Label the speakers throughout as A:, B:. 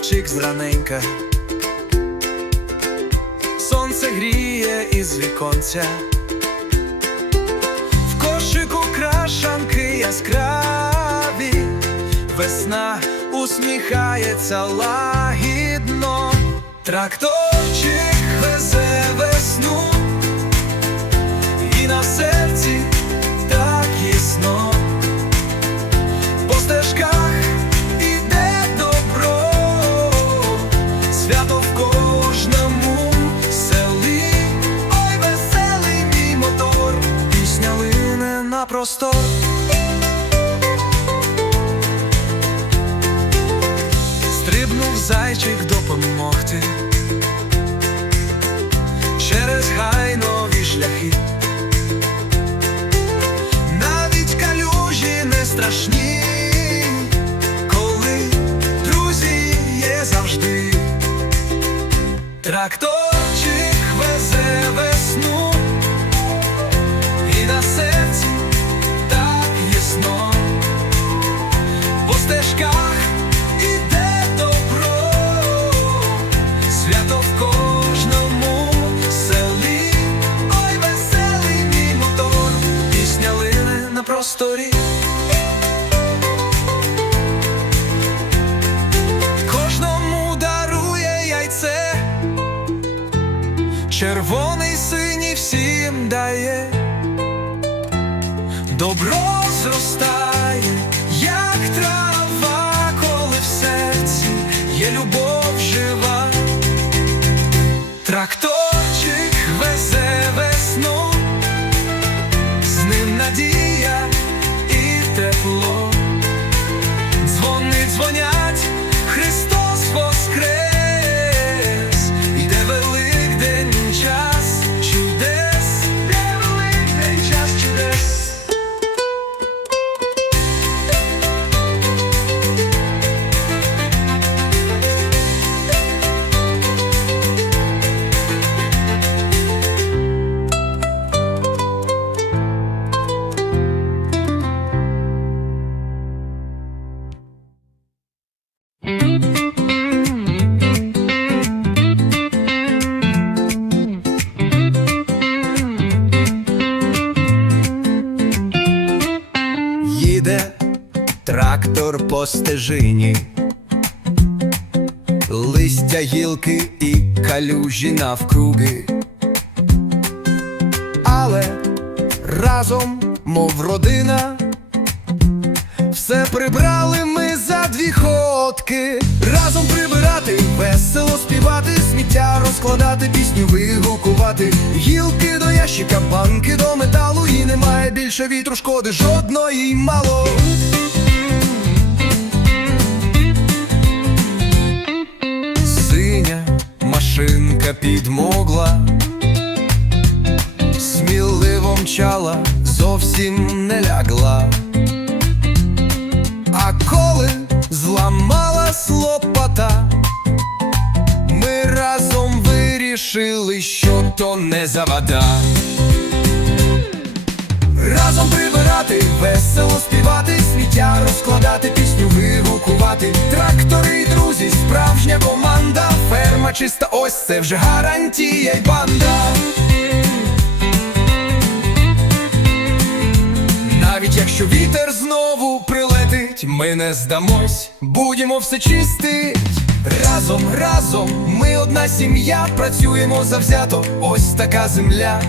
A: тракторчик зраненька, сонце гріє із віконця, в кошику крашанки яскраві, весна усміхається лагідно, тракторчик зайчик допомогти через хай нові шляхи. Навіть калюжі не страшні, коли друзі є завжди. Тракторчик червоний синій всім дає, добро зростає, по стежині, листя гілки і калюжі навкруги, але разом, мов родина, все прибрали ми за дві ходки. Разом прибирати, весело співати, сміття розкладати, пісню вигукувати, гілки до ящика, банки до металу, і немає більше вітру, шкоди жодної мало. Весело співати, сміття розкладати, пісню вигукувати. Трактори й друзі, справжня команда, ферма чиста, ось це вже гарантія й банда. Навіть якщо вітер знову прилетить, ми не здамось, будемо все чистить. Разом, разом, ми одна сім'я, працюємо завзято, ось така земля.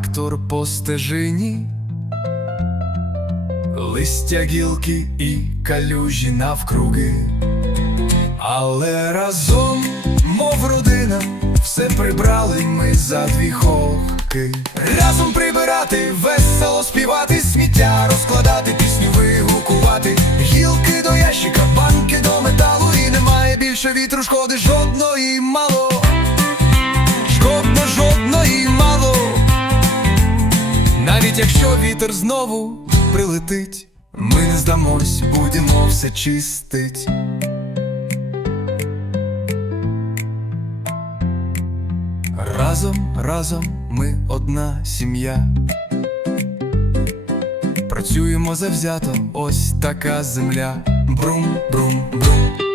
A: Трактор по стежині, листя гілки і калюжі навкруги, але разом, мов родина, все прибрали ми за дві хохки. Разом прибирати, весело співати, сміття розкладати, пісню вигукувати, гілки до ящика, банки до металу, і немає більше вітру, шкоди жодної мало. навіть якщо вітер знову прилетить, ми не здамось, будемо все чистить. Разом, разом ми одна сім'я. Працюємо завзято, ось така земля. Брум, брум, брум.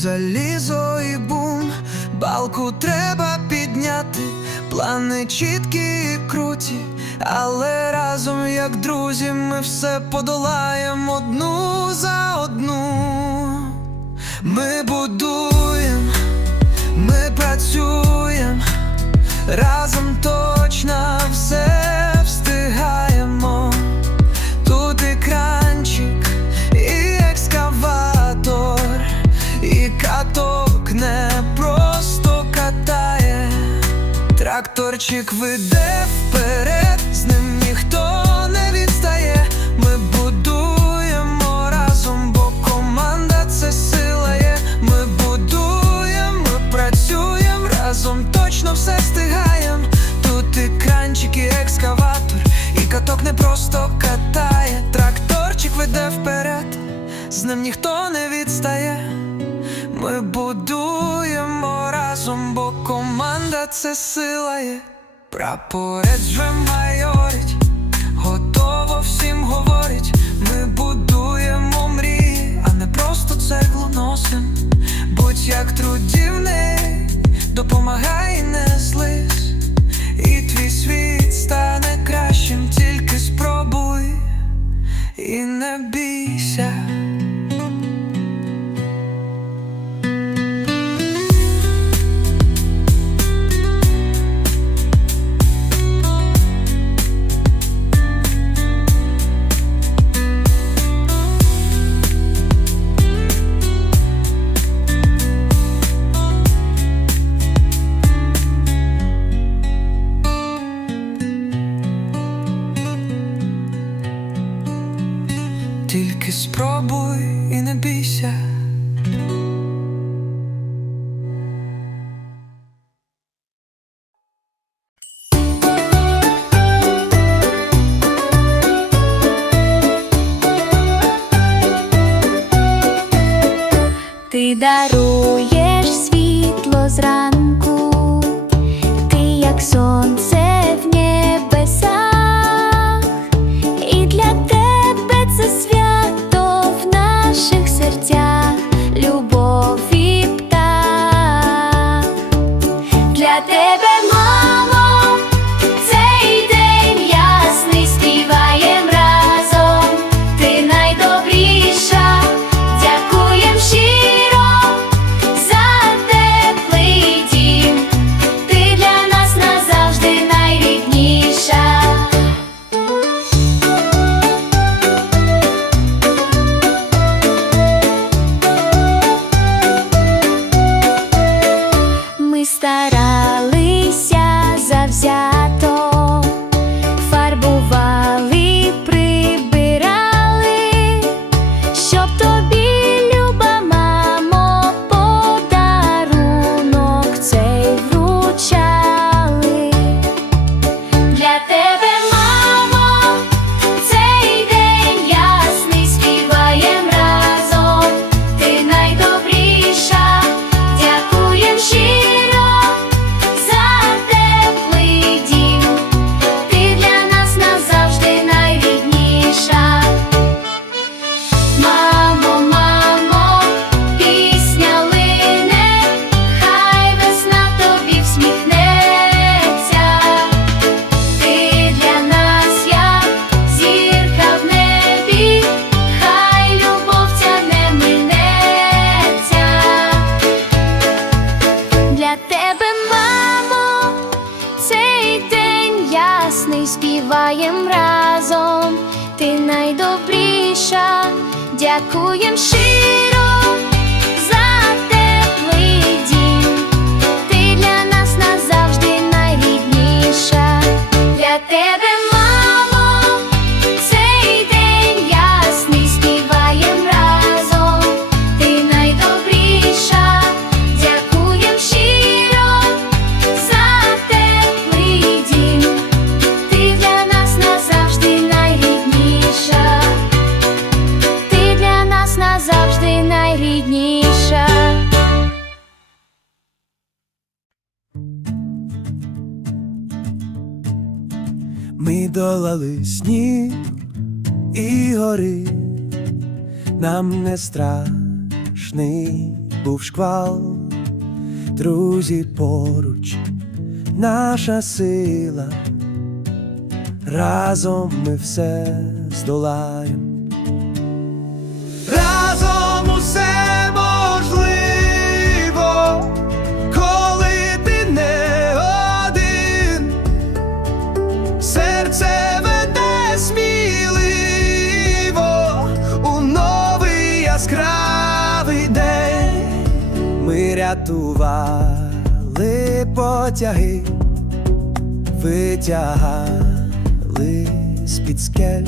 A: Залізо і бум. Балку треба підняти, плани чіткі і круті, але разом, як друзі, ми все подолаємо одну за одну. Ми будуємо, ми працюємо. Разом точно все Тракторчик веде вперед, з ним ніхто не відстає. Ми будуємо разом, бо команда це сила є. Ми будуємо, ми працюємо разом, точно все встигаємо. Тут і кранчик, і екскаватор, і каток не просто катає. Тракторчик веде вперед, з ним ніхто не відстає. Ми це сила є. Прапорець вже майорить, готово всім говорить. Ми будуємо мрії, а не просто цеглу носим. Будь як трудівник, допомагай не
B: dar
C: долали сніг і гори, нам не страшний був шквал, друзі поруч, наша сила, разом ми все здолаємо. Рятували потяги, витягали з-під скель,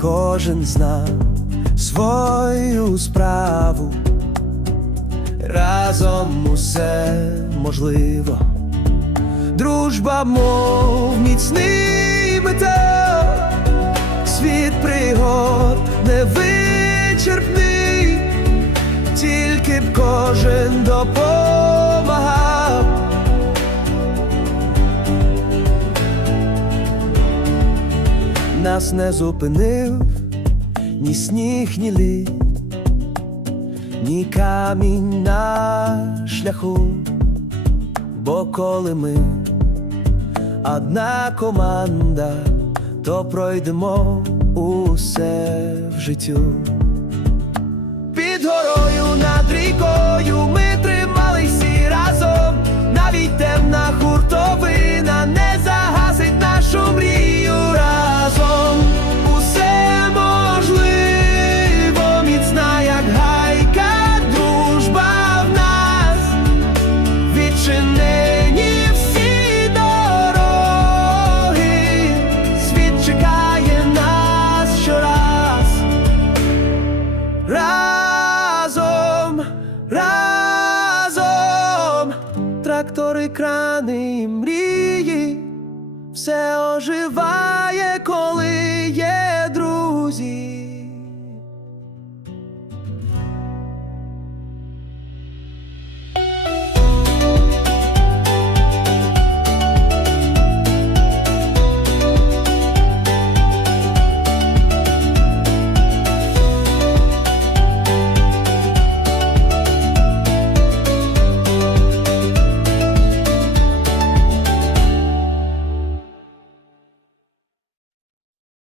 C: кожен знав свою справу. Разом усе можливо. Дружба, мов міцний метал, світ пригод невичерпний, тільки б кожен допомагав. Нас не зупинив ні сніг, ні лід, ні камінь на шляху, бо коли ми одна команда, то пройдемо усе в життю. Горою над рікою ми тримались всі разом, навіть темна хуртовина